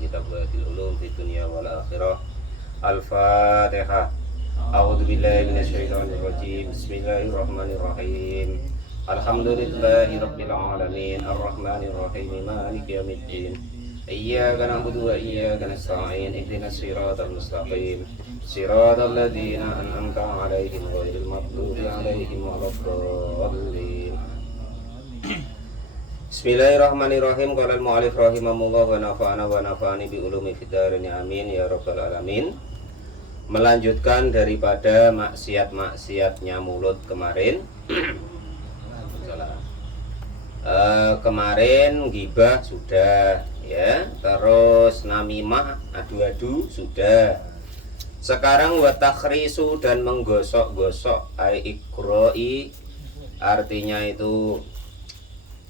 kitab Baitul Ulum fid dunya wal akhirah. Al-Fatihah. A'udzu billahi minasyaitonir rajim. Bismillahirrahmanirrahim. Alhamdulillahi rabbil alamin. Arrahmanir rahim. Maliki yaumiddin. Iyyaka na'budu wa iyyaka nasta'in. Ihdinas siratal mustaqim. Siratal ladzina an'amta 'alaihim ghairil maghdubi 'alaihim waladdallin. Bismillahirrahmanirrahim. Qala al-mu'allif rahimahullah wa nafa'ana wa nafa'ani bi ulumi fid dharain amin ya rabbal alamin. Melanjutkan daripada maksiat-maksiatnya mulut kemarin. Kemarin ghibah sudah ya, terus namimah adu-adu sudah. Sekarang wa takhrisu dan menggosok-gosok ai ikroi, artinya itu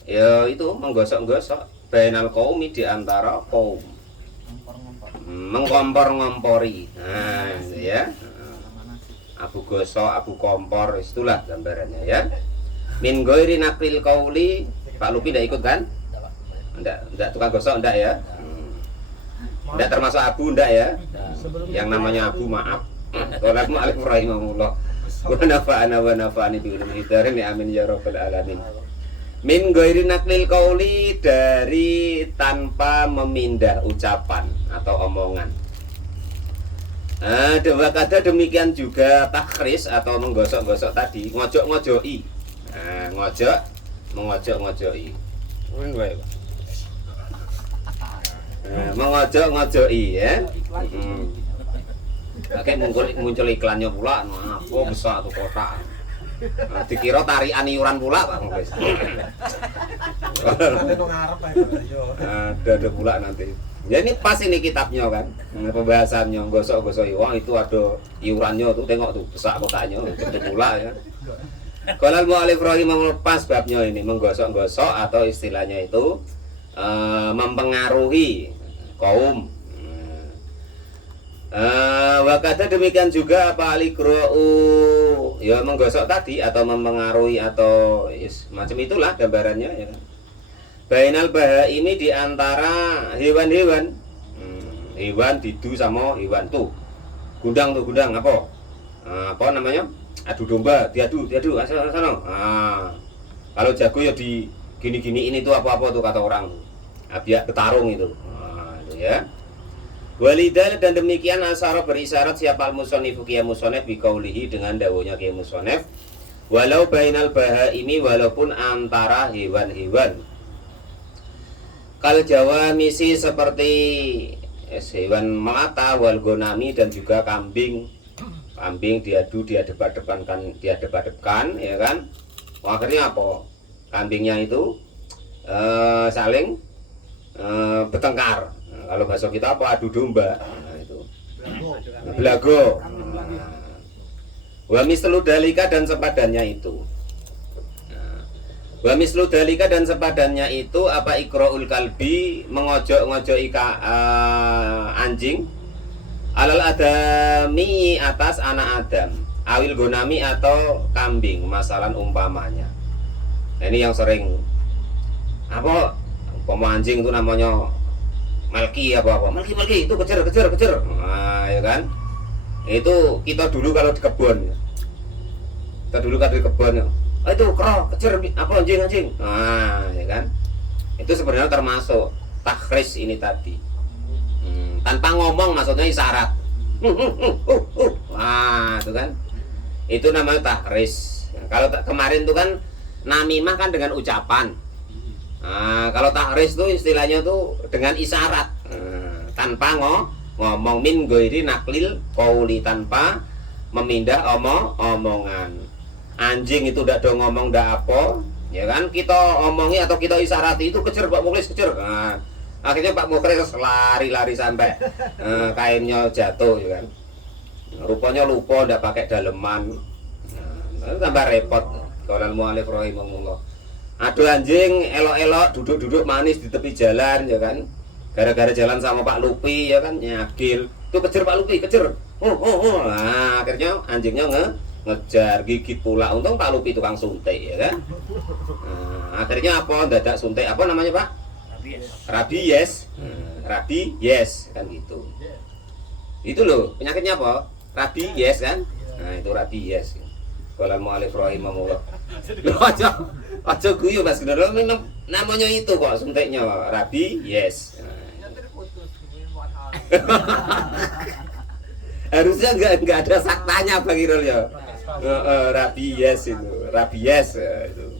ya itu menggosok-gosok bainal qaumi, di antara kaum, mengkompor-ngompori. Nah, itu ya. Abu gosok, abu kompor, itulah gambarannya ya. Min ghairi naqlil qauli, Pak Lupi tidak ikut kan? Enggak tukang gosok enggak ya? Enggak termasuk abu enggak ya? Yang namanya abu, maaf. Qala al-mu'allif rahimahullah. Wa nafa'ana wa nafa'ani bi ulumil dharain amin ya rabbal alamin. Min ghairi naqlil qauli, dari tanpa memindah ucapan atau omongan. Kata demikian juga takhris atau menggosok-gosok tadi, ngojok-ngojoki. Mengojok-ngojoki. Mengojok-ngojoki ya. Oke, muncul iklannya pula, apa besar tuh kotak. Dikira tarian iuran pula Pak Muklis. Ada pula nanti. Ya ini pas ini kitabnya kan, pembahasannya gosok-gosok wah itu ada iurannya tuh, tengok tuh besar kotaknya, itu pula ya. Kalau al-mu'allif rahimahullah, pas babnya ini menggosok-gosok atau istilahnya itu mempengaruhi kaum. Wakada demikian juga apa alikra'u, ya menggosok tadi atau mempengaruhi atau macam itulah gambarannya ya. Bainal bahaimi, di antara hewan-hewan. Hewan didu sama hewan tuh. Gundang apa? Apa namanya? Adu domba, diadu sana. Kalau jago ya di gini-gini ini tuh apa-apa tuh kata orang. Biar ketarung itu. Itu ya. Walidal, dan demikian asyara berisyarat siapa al-musonnifu Kiai Musonef biqaulihi, dengan dawuhnya Kiai Musonef, walau bainal bahaimi, walaupun antara hewan-hewan. Kal Jawa misi, seperti hewan melata, wal gonami, dan juga kambing. Kambing diadu, dihadap-hadapkan ya kan. Akhirnya apa? Kambingnya itu saling bertengkar. Kalau bahasa kita apa? Adu domba. Nah, itu. Belago. Wa mislu dalika, dan sepadannya itu. Wa mislu dalika, dan sepadannya itu apa? Ikra'ul kalbi, mengojok-ngojoki anjing. Alal adami, atas anak Adam. Awil gonami, atau kambing, masalan umpamanya. Nah, ini yang sering apa? Anjing itu namanya Malki Malki itu kejar. Nah, ya kan? Itu kita dulu kalau di kebun. Itu kero, kejar apa anjing. Nah, ya kan? Itu sebenarnya termasuk takhris ini tadi. Tanpa ngomong, maksudnya isyarat. Nah, itu kan? Itu namanya takhris. Kalau kemarin itu kan namimah kan dengan ucapan. Nah, kalau takhris itu istilahnya tuh dengan isyarat, tanpa ngomong, min ghairi naqlil qauli, tanpa memindah omongan. Anjing itu udah do ngomong ndak apa, ya kan, kita omongi atau kita isyarati itu kejar Pak Muklis, kejar. Nah, akhirnya Pak Muklis lari sampai kainnya jatuh, ya kan. Rupanya lupa ndak pakai daleman. Nah, tambah repot. Kalau al-mu'allif rahimahullah. Aduh, anjing elok-elok duduk manis di tepi jalan, ya kan. Gara-gara jalan sama Pak Lupi, ya kan, nyagil. Tuh kejar Pak Lupi, kejar. Nah, akhirnya anjingnya ngejar, gigit pula. Untung Pak Lupi tukang suntik, ya kan. Nah, akhirnya apa? Dadak suntik apa namanya Pak? Rabies. Rabi, yes, kan gitu. Itu loh, penyakitnya apa? Rabi, yes kan? Nah, itu rabi, yes. Kalau mu'alif rahimahullah. Aja guyu Mas Gunur, namanya itu kok suntiknya rabi, yes. Harusnya enggak ada saktanya Bang Irul ya. Rabi, yes itu. Rabi, yes itu.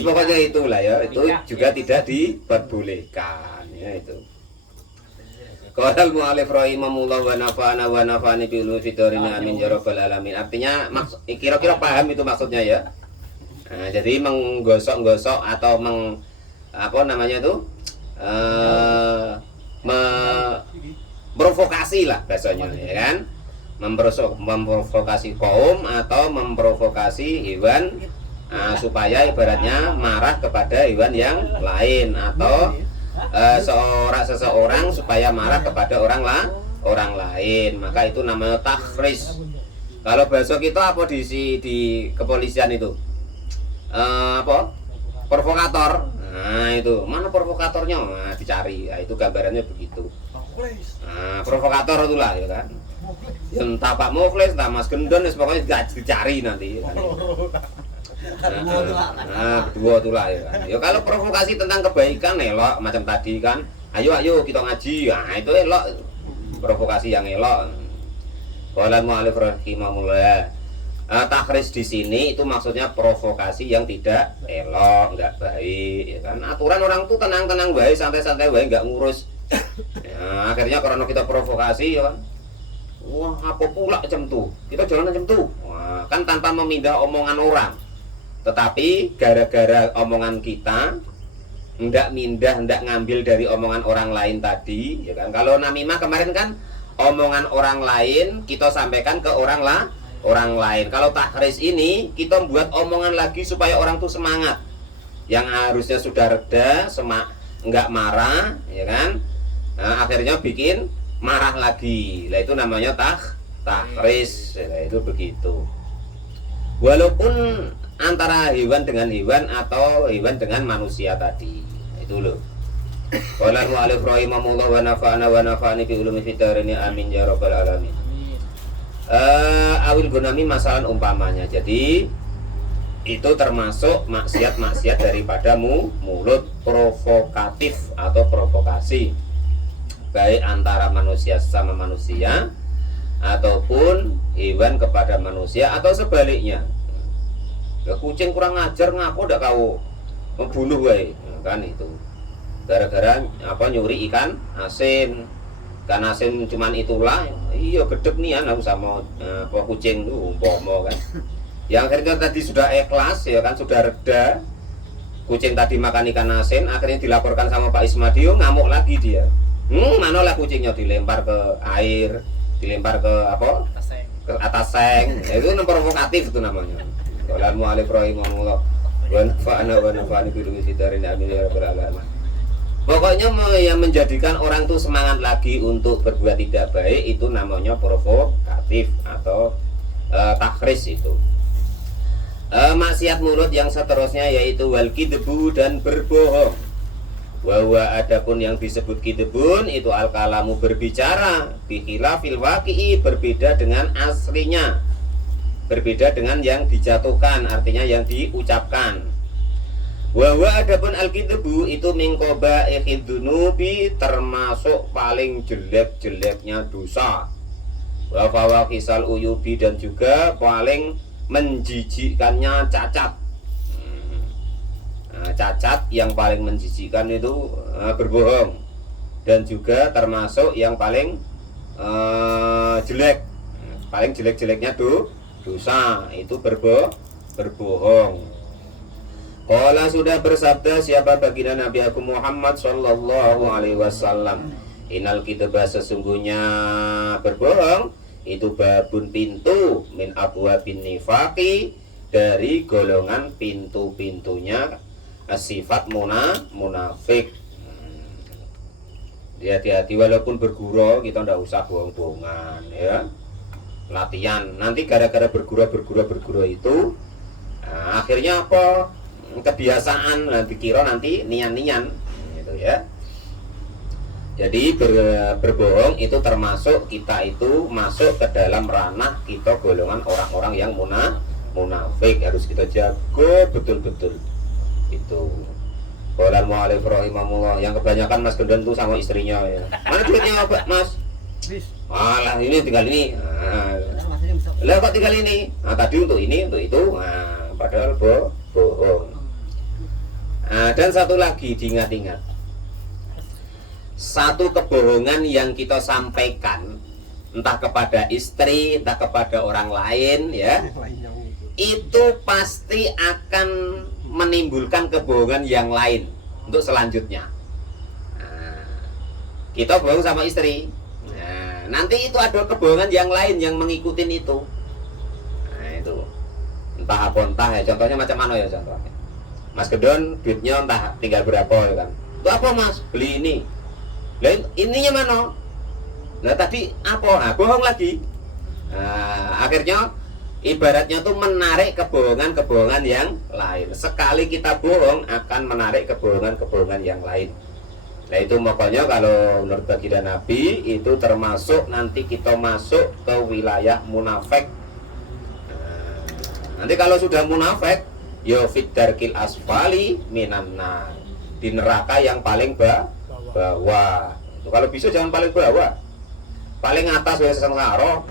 Pokoknya itulah ya, itu juga tidak diperbolehkan ya itu. Qala al-mu'allif rahimahullah wa nafa'ani bi ulumi fitrin amin ya rabbal alamin. Artinya kira-kira paham itu maksudnya ya. Nah, jadi menggosok-gosok atau apa namanya itu? Memprovokasi lah bahasanya ya kan. Memprovokasi kaum atau memprovokasi hewan supaya ibaratnya marah kepada hewan yang lain atau seseorang supaya marah kepada orang lain, maka itu namanya takhris. Kalau bahasa kita apa di kepolisian itu apa provokator. Nah itu mana provokatornya, nah, dicari. Nah, itu gambarannya begitu. Nah, provokator itulah ya kan. Ya, entah Pak Muflis, entah Mas Gendon, pokoknya dicari nanti kan. Kedua itulah ya kan. Ya kalau provokasi tentang kebaikan elok macam tadi kan. Ayo kita ngaji. Nah, itu elok. Provokasi yang elok. Qala mu'allif rahimahullah. Takhris di sini itu maksudnya provokasi yang tidak elok, enggak baik ya kan. Aturan orang tuh tenang-tenang baik, santai-santai baik, enggak ngurus. Ya, akhirnya karena kita provokasi ya kan. Wah, apa pula jam tuh? Kita jalan jam tuh. Wah, kan tanpa memindah omongan orang. Tetapi gara-gara omongan kita hendak ngambil dari omongan orang lain tadi ya kan. Kalau namimah kemarin kan omongan orang lain kita sampaikan ke orang lain. Kalau takhris ini kita buat omongan lagi supaya orang tuh semangat. Yang harusnya sudah reda, enggak marah ya kan. Nah, akhirnya bikin marah lagi. Lah itu namanya takhris. Nah, itu begitu. Walaupun antara hewan dengan hewan atau hewan dengan manusia tadi. Itu loh. Qala al-mu'allif rahimahullah wa nafa'ani bi ulumi fitrin amin ya rabbal alamin. Awil gunami masalah umpamanya. Jadi itu termasuk maksiat-maksiat daripada mulut provokatif atau provokasi baik antara manusia sama manusia ataupun hewan kepada manusia atau sebaliknya. Ya, kucing kurang ajar ngapo ndak kau membunuh wae kan itu. Gara-gara apa nyuri ikan asin. Kan asin cuman itulah. Iya gedeg nih aku sama apa kucing tuh umpama kan. Yang akhirnya tadi sudah ikhlas ya kan sudah reda. Kucing tadi makan ikan asin akhirnya dilaporkan sama Pak Ismadio ngamuk lagi dia. Manalah kucingnya dilempar ke air, dilempar ke apa? Ke atas seng. Ya, itu provokatif itu namanya. Qala al-mu'allif rahimahullah wa nafa'ani bi ulumi fitrin amin ya rabbal alamin. Pokoknya yang menjadikan orang tuh semangat lagi untuk berbuat tidak baik itu namanya provokatif atau takhris itu. Maksiat mulut yang seterusnya yaitu wal kidbu dan berbohong. Bahwa adapun yang disebut kidbun itu al-kalamu berbicara bikhilafil waqi'i berbeda dengan aslinya. Berbeda dengan yang dijatuhkan, artinya yang diucapkan. Bahwa adapun al-kidbu itu mingkoba ikhiddunubi termasuk paling jelek-jeleknya dosa. Wa fawaqisal uyubi dan juga paling menjijikkannya cacat. Cacat yang paling menjijikkan itu berbohong dan juga termasuk yang paling jelek, paling jelek-jeleknya dosa itu berbohong. Qala sudah bersabda siapa baginda Nabi aku Muhammad sallallahu alaihi wasallam, innal kidba sesungguhnya berbohong itu babun pintu min abwabin nifaqi dari golongan pintu-pintunya sifat munafik. Hati-hati walaupun bergurau kita ndak usah bohong-bohongan ya. Latihan nanti gara-gara bergurau itu akhirnya apa? Kebiasaan nanti kira nanti nian-nian gitu ya. Jadi berbohong itu termasuk kita itu masuk ke dalam ranah kita golongan orang-orang yang munafik, harus kita jago betul-betul. Itu Qala al-mu'allif rahimahullah, yang kebanyakan Mas Gendon tuh sama istrinya ya. Mana duitnya Pak Mas? Alah ini tinggal ini. Lah kok tinggal ini? Nah, tadi untuk ini, untuk itu. Nah, padahal bohong. Nah, dan satu lagi diingat-ingat. Satu kebohongan yang kita sampaikan entah kepada istri, entah kepada orang lain ya, itu pasti akan menimbulkan kebohongan yang lain untuk selanjutnya. Nah, kita bohong sama istri, nah, nanti itu ada kebohongan yang lain yang mengikutin itu. Nah itu entah apa entah ya, contohnya macam mana ya contohnya. Mas Gedon duitnya entah tinggal berapa ya kan. Itu apa Mas? Beli ini. Lah ininya mana? Nah tadi apa? Nah, bohong lagi. Nah, akhirnya ibaratnya tuh menarik kebohongan-kebohongan yang lain. Sekali kita bohong akan menarik kebohongan-kebohongan yang lain. Nah itu makanya kalau menurut baginda Nabi itu termasuk nanti kita masuk ke wilayah munafik. Nanti kalau sudah munafik, ya fit darkil asfali minan nar, di neraka yang paling bawah. Kalau bisa jangan paling bawah, paling atas ya sengsara.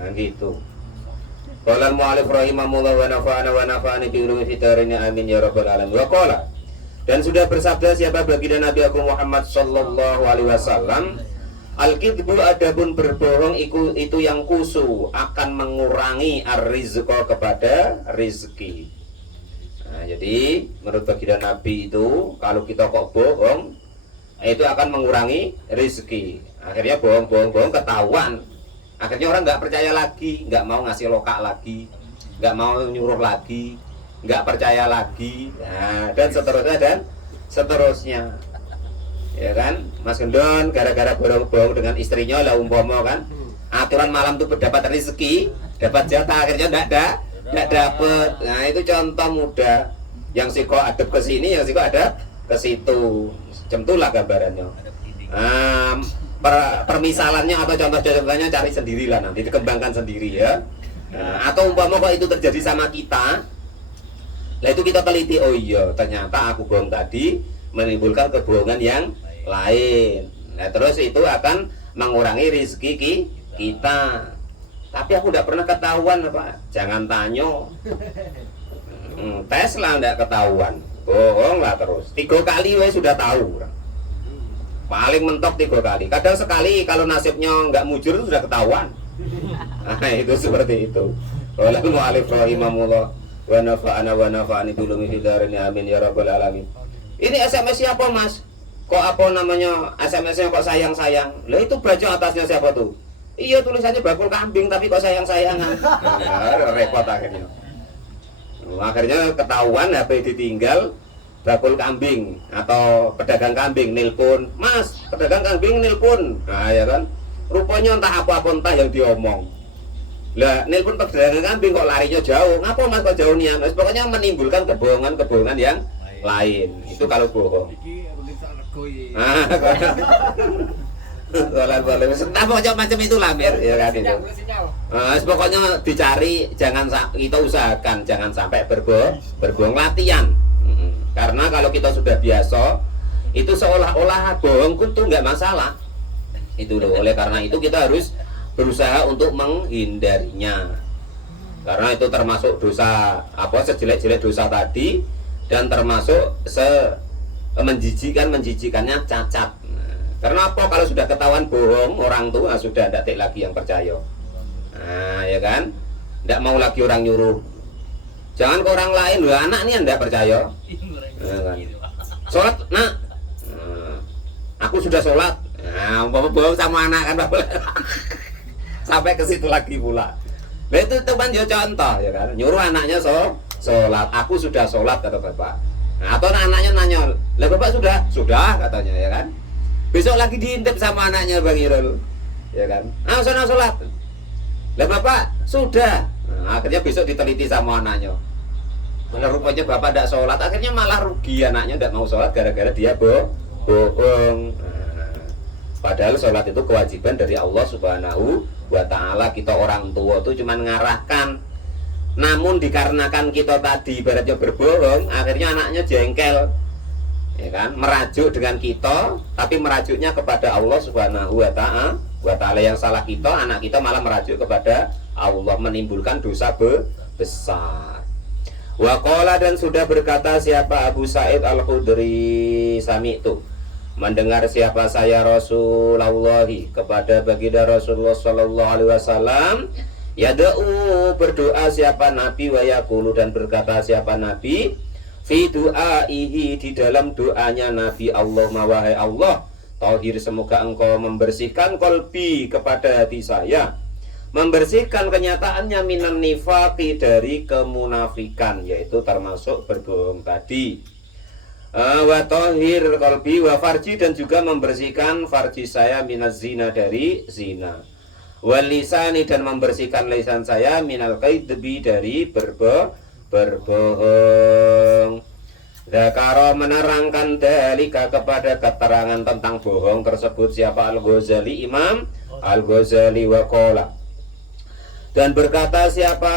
Nah gitu. Qala al-mu'allif rahimahullah wa nafa'ana bi ulumi fitarin amin ya rabbal alamin. Wa qala, dan sudah bersabda siapa baginda Nabi Agung Muhammad sallallahu alaihi wasallam, al-kidbu adapun berbohong itu yang kusu akan mengurangi ar-rizqa kepada rizki. Nah, jadi menurut baginda Nabi itu kalau kita kok bohong itu akan mengurangi rizki. Akhirnya bohong ketahuan. Akhirnya orang nggak percaya lagi, nggak mau ngasih lokak lagi, nggak mau nyuruh lagi, nggak percaya lagi, nah, dan seterusnya, ya kan? Mas Gendon gara-gara bohong dengan istrinya lah umpama kan, aturan malam tuh dapat rezeki, dapat jatah, akhirnya nggak dapet. Nah itu contoh mudah, yang siko adep ke sini, yang siko adep ke situ, cemtulah gambarannya. Permisalannya atau contoh-contohnya cari sendirilah, nanti dikembangkan sendiri ya. Nah, atau umpama kok itu terjadi sama kita, lah itu kita teliti, oh iya ternyata aku bohong tadi menimbulkan kebohongan yang lain. Nah terus itu akan mengurangi rezeki kita. Tapi aku tidak pernah ketahuan Pak. Jangan tanya. Tes lah tidak ketahuan, bohong lah terus. 3 kali we sudah tahu. Paling mentok 3 kali. Kadang sekali kalau nasibnya nggak mujur itu sudah ketahuan. Nah itu seperti itu. Qala al-mu'allif rahimahullah wa nafa'ani bilumi fidarin amin ya rabbal alamin. Ini SMS siapa Mas? Kok apa namanya SMS-nya kok sayang-sayang? Lah itu baju atasnya siapa tuh? Iya tulisannya bakul kambing tapi kok sayang-sayangan. Nah, repot akhirnya. Akhirnya ketahuan HP ditinggal bakul kambing atau pedagang kambing nelpon, Mas pedagang kambing nelpon, nah ya kan, rupanya entah apa entah yang diomong. Lah nelpon pedagang kambing kok larinya jauh, ngapa Mas kok jauh nian? Pokoknya menimbulkan kebohongan yang lain. Itu kalau bohong. Nah, pokoknya macam itulah Mir, ya kan itu. Pokoknya dicari, jangan kita usahakan jangan sampai berbohong, latihan. Karena kalau kita sudah biasa, itu seolah-olah bohong itu nggak masalah. Itu loh, oleh karena itu kita harus berusaha untuk menghindarinya. Karena itu termasuk dosa sejelek-jelek dosa tadi, dan termasuk menjijikannya cacat. Karena apa? Kalau sudah ketahuan bohong orang tua sudah tidak lagi yang percaya. Nah, ya kan? Tidak mau lagi orang nyuruh. Jangan ke orang lain, loh anak ini tidak percaya. Nah, kan? Sholat, nak. Nah, aku sudah sholat. Nah, bohong sama anak kan, sampai ke situ lagi pula. Nah itu teman dia contoh, ya kan? Nyuruh anaknya sholat. Aku sudah sholat kata bapak. Nah, atau anaknya nanya, lah bapak sudah katanya, ya kan? Besok lagi diintip sama anaknya Bang Irul, ya kan? Sana sholat. Lah bapak sudah. Nah, akhirnya besok diteliti sama anaknya. Malah rupanya bapak tidak sholat, akhirnya malah rugi anaknya tidak mau sholat gara-gara dia bohong. Nah, Padahal sholat itu kewajiban dari Allah Subhanahu wa ta'ala. Kita orang tua tuh cuman ngarahkan. Namun dikarenakan kita tadi ibaratnya berbohong, akhirnya anaknya jengkel, ya kan, merajuk dengan kita, tapi merajuknya kepada Allah Subhanahu wa ta'ala. Yang salah kita, anak kita malah merajuk kepada Allah, menimbulkan dosa besar. Wa qala, dan sudah berkata siapa Abu Sa'id Al-Khudri, sami'tu, mendengar siapa saya Rasulullah, kepada baginda Rasulullah sallallahu alaihi wasallam, yad'u, berdoa siapa Nabi, wa yaqulu, dan berkata siapa Nabi, fi du'aihi, di dalam doanya Nabi, Allahumma, wahai Allah, tahir, semoga engkau membersihkan qalbi, kepada hati saya, membersihkan kenyataannya, minan nifaqi, dari kemunafikan, yaitu termasuk berbohong tadi, wa tahir qalbi wa farji, dan juga membersihkan farji saya, minaz zina, dari zina, wal lisani, dan membersihkan lisan saya, minal kaidbi, dari berbohong. Zakaro, menerangkan dalika, kepada keterangan tentang bohong tersebut siapa Al-Ghazali, Imam Al-Ghazali, wa qala, dan berkata siapa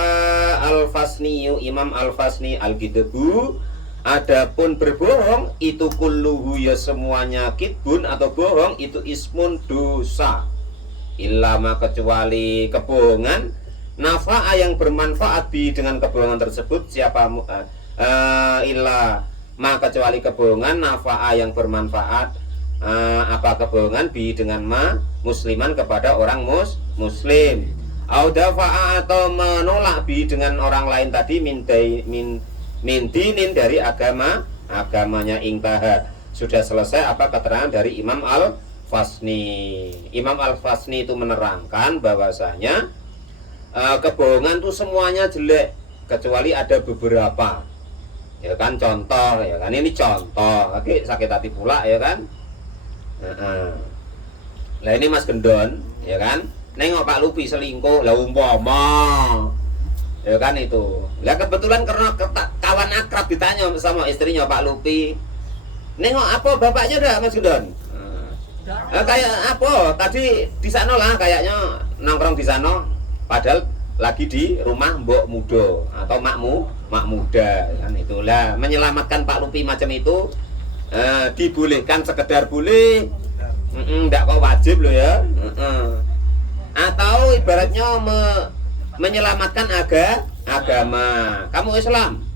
Al-Fasni, Imam Al-Fasni, Al-Kidbu, adapun berbohong itu kulluhu, ya semuanya, kitbun atau bohong itu ismun, dosa, ilama, kecuali kebohongan, nafa'a, yang bermanfaat bi, dengan kebohongan tersebut siapa illa ma, kecuali kebohongan, nafa'a, yang bermanfaat, apa kebohongan, bi, dengan ma, musliman, kepada orang muslim, au dafa'a, atau menolak, bi, dengan orang lain tadi, min dinin, dari agamanya, ingtaha, sudah selesai apa keterangan dari Imam Al-Fasni. Imam Al-Fasni itu menerangkan bahwasanya kebohongan itu semuanya jelek, kecuali ada beberapa, ya kan, contoh, ya kan, ini contoh, oke, sakit hati pula, ya kan. Nah ini Mas Gendon, ya kan, nengok Pak Lupi selingkuh, lah umpama, ya kan itu. Lah kebetulan karena kawan akrab ditanya sama istrinya Pak Lupi, nengok apa bapaknya dah Mas Gendon? Kayak apa? Tadi di sana lah kayaknya nongkrong di sana, padahal lagi di rumah mbok muda atau mak muda, kan itulah. Menyelamatkan Pak Lupi macam itu dibolehkan, sekedar boleh, enggak kok wajib loh ya. Atau ibaratnya menyelamatkan agama. Kamu Islam,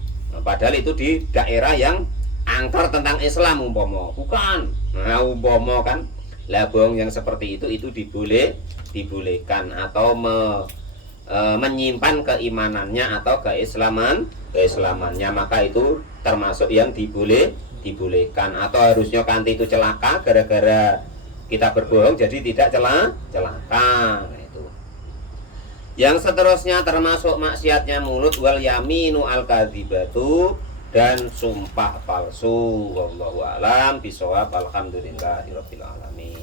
padahal itu di daerah yang angker tentang Islam umpama, bukan. Nah umpama kan, lah bohong yang seperti itu dibolehkan, atau menyimpan keimanannya atau keislamannya, maka itu termasuk yang dibolehkan. Atau harusnya kanti itu celaka gara-gara kita berbohong, jadi tidak celaka. Itu. Yang seterusnya termasuk maksiatnya mulut, wal yaminu al-kadzibatu, dan sumpah palsu. Wallahu a'lam bishawab. Alhamdulillahirabbil alamin.